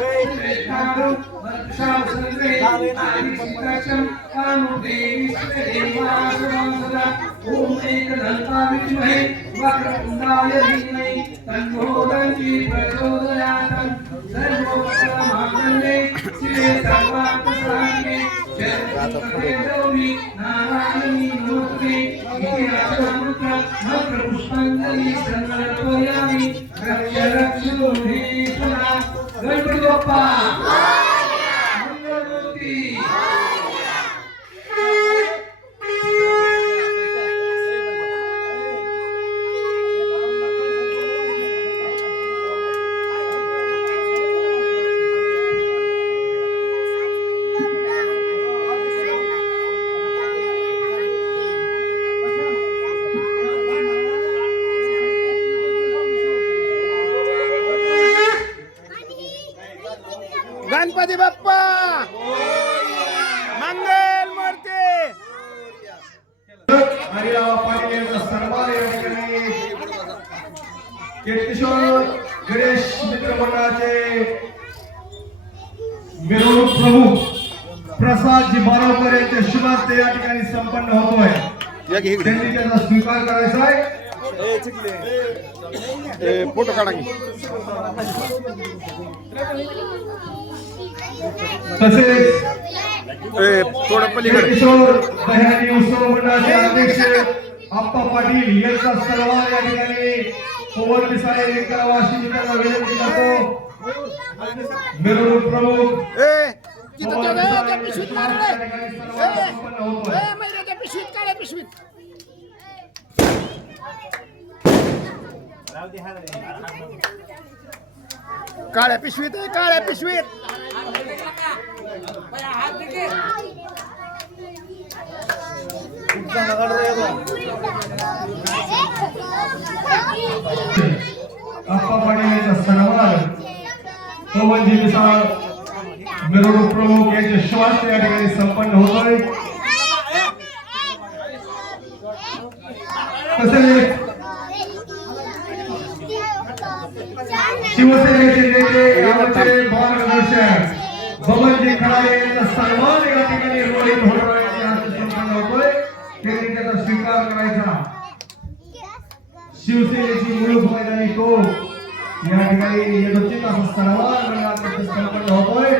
Hey, ओम एकदंता विद्महे वक्रतुंडाय धीमहि तन्नो दन्ति प्रचोदयात् सर्वोपकारमाङ्गल्ये शिवे सर्वार्थसाधिके जयगौरी नारायणी नमोस्तुते इति राजपुत्र मंत्रपुष्पाञ्जलि समर्पयामि रक्ष रक्षोधीश्वरा गणपति बाप्पा मंगलमूर्ती गणपती बाप्पा मंगल मूर्ती हरिराव पाटील यांचा सन्मान या ठिकाणी कीर्तिशोर गणेश मित्र मंडळाचे मिरवणूक प्रमुख प्रसादजी बारावकर यांच्या शुभ हस्ते या ठिकाणी संपन्न होतोय. त्यांनी त्याचा स्वीकार करायचा आहे. फोटो काढा की. तसेच थोडं पलीकडे किशोर दह्यानी उत्सव मंडळाचे अध्यक्ष आप्पा पाटील यांचा सन्मान या ठिकाणी पवन मिसाळे करावा अशी मी त्यांना विनंती करतो. मिरवणूक प्रमुख काळ्या पिशवीत काळ्या पिशवीत आप्पा पाटील यांचा सन्मान पवनजी मिसाळ मिरवणूक प्रमुख यांचे श्वास या ठिकाणी संपन्न होतोय. तसेच शिवसेनेचे नेते गावाचे मार्गदर्शक बबनजी खळाळे यांचा सन्मान या ठिकाणी रोहित होणार यांच्या संपन्न होतोय. त्यांनी त्याचा स्वीकार करायचा. शिवसेनेची मूळ मैदानी तो या ठिकाणी यथोचित असा सन्मान संपन्न होतोय.